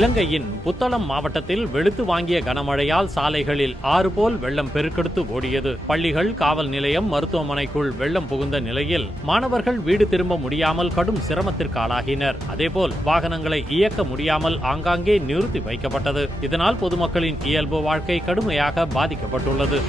இலங்கையின் புத்தளம் மாவட்டத்தில் வெளுத்து வாங்கிய கனமழையால் சாலைகளில் ஆறு போல் வெள்ளம் பெருக்கெடுத்து ஓடியது. பள்ளிகள், காவல் நிலையம், மருத்துவமனைக்குள் வெள்ளம் புகுந்த நிலையில் மாணவர்கள் வீடு திரும்ப முடியாமல் கடும் சிரமத்திற்கு ஆளாகினர். அதேபோல் வாகனங்களை இயக்க முடியாமல் ஆங்காங்கே நிறுத்தி வைக்கப்பட்டது. இதனால் பொதுமக்களின் இயல்பு வாழ்க்கை கடுமையாக பாதிக்கப்பட்டுள்ளது.